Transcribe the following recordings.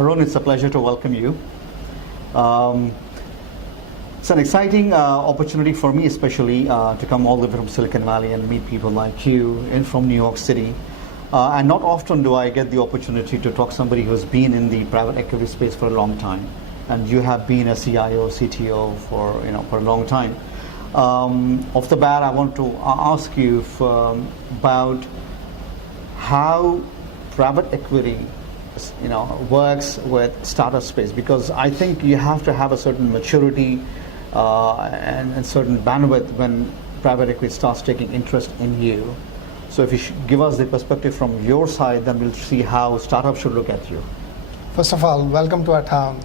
Arun, it's a pleasure to welcome you. It's an exciting opportunity for me, especially to come all the way from Silicon Valley and meet people like you and from New York City. And not often do I get the opportunity to talk to somebody who's been in the private equity space for a long time. And you have been a CIO, CTO for a long time. Off the bat, I want to ask you about how private equity works with startup space, because I think you have to have a certain maturity and certain bandwidth when private equity starts taking interest in you. So if you give us the perspective from your side, then we'll see how startups should look at you. First of all, welcome to our town.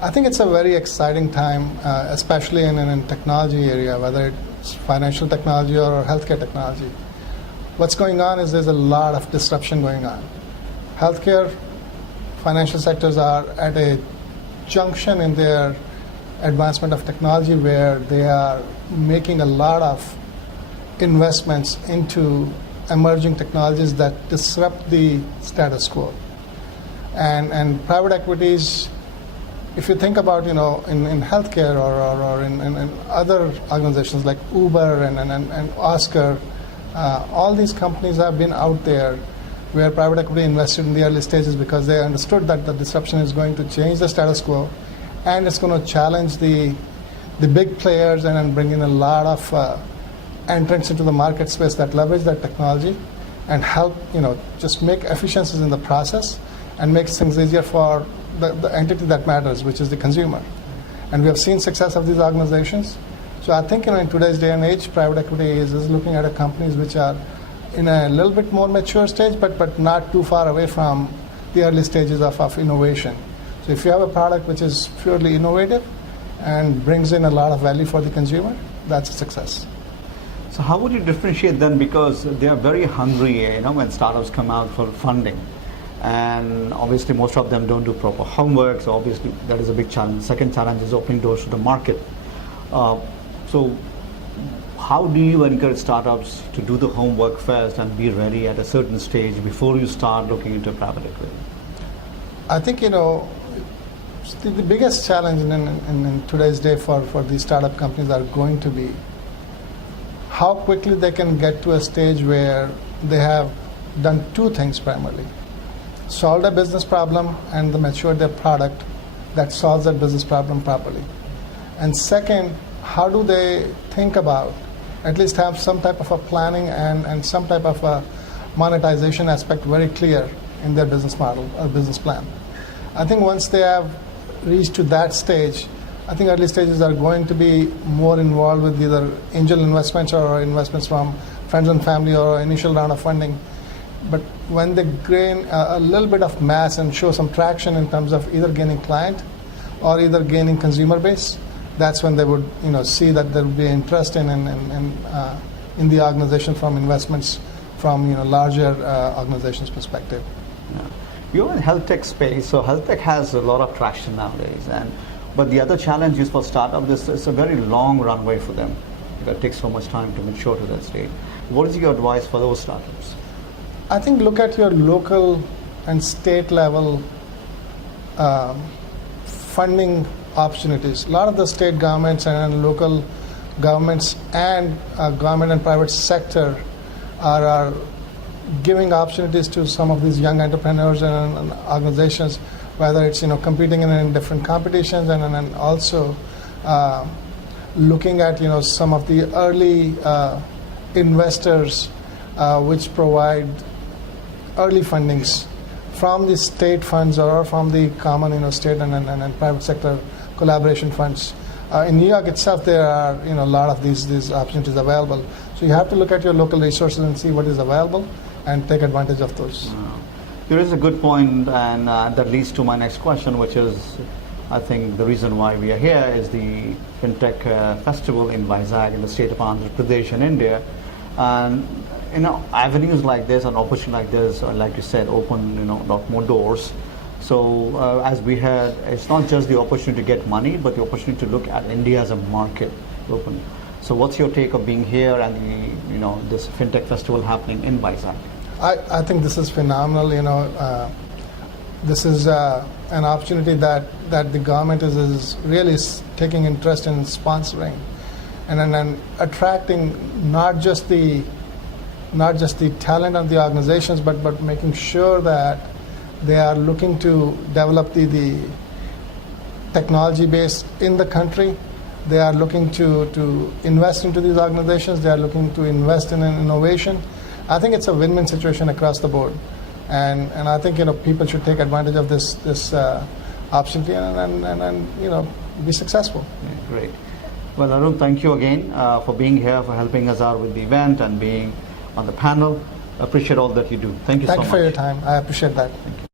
I think it's a very exciting time, especially in technology area, whether it's financial technology or healthcare technology. What's going on is there's a lot of disruption going on. Healthcare, financial sectors are at a junction in their advancement of technology where they are making a lot of investments into emerging technologies that disrupt the status quo. And private equities, if you think about, in healthcare or in other organizations like Uber and Oscar, all these companies have been out there where private equity invested in the early stages because they understood that the disruption is going to change the status quo and it's going to challenge the big players and bring in a lot of entrants into the market space that leverage that technology and help, just make efficiencies in the process and make things easier for the entity that matters, which is the consumer. And we have seen success of these organizations. So I think in today's day and age, private equity is looking at companies which are in a little bit more mature stage, but not too far away from the early stages of innovation. So if you have a product which is purely innovative and brings in a lot of value for the consumer, that's a success. So how would you differentiate them? Because they are very hungry, when startups come out for funding. And obviously most of them don't do proper homework, so obviously that is a big challenge. Second challenge is opening doors to the market. So how do you encourage startups to do the homework first and be ready at a certain stage before you start looking into private equity? I think, the biggest challenge in today's day for these startup companies are going to be how quickly they can get to a stage where they have done two things primarily. Solved a business problem and matured their product that solves that business problem properly. And second, how do they think about, at least have some type of a planning and some type of a monetization aspect very clear in their business model or business plan. I think once they have reached to that stage, I think early stages are going to be more involved with either angel investments or investments from friends and family or initial round of funding. But when they gain a little bit of mass and show some traction in terms of either gaining client or either gaining consumer base, that's when they would see that there would be interest in the organization from investments from larger organizations perspective. Yeah. You're in health tech space, so health tech has a lot of traction nowadays. But the other challenge is for startups, it's a very long runway for them. It takes so much time to mature to that stage. What is your advice for those startups? I think look at your local and state level funding opportunities. A lot of the state governments and local governments and government and private sector are giving opportunities to some of these young entrepreneurs and organizations, whether it's competing in different competitions and also looking at some of the early investors which provide early fundings from the state funds or from the common state and private sector collaboration funds. In New York itself, there are a lot of these opportunities available. So you have to look at your local resources and see what is available and take advantage of those. There is a good point, and that leads to my next question, which is, I think the reason why we are here is the Fintech Festival in Vizag in the state of Andhra Pradesh in India. And avenues like this and opportunities like this, like you said, open a lot more doors. So as we heard, it's not just the opportunity to get money, but the opportunity to look at India as a market open. So what's your take of being here and this FinTech Festival happening in Vizag? I think this is phenomenal. this is an opportunity that the government is really taking interest in sponsoring, and then attracting not just the talent of the organizations, but making sure that they are looking to develop the technology base in the country. They are looking to invest into these organizations. They are looking to invest in innovation. I think it's a win-win situation across the board, and I think people should take advantage of this opportunity and be successful. Yeah, great. Well, Arun, thank you again for being here, for helping us out with the event and being on the panel. Appreciate all that you do. Thank you so much. Thank you for your time. I appreciate that. Thank you.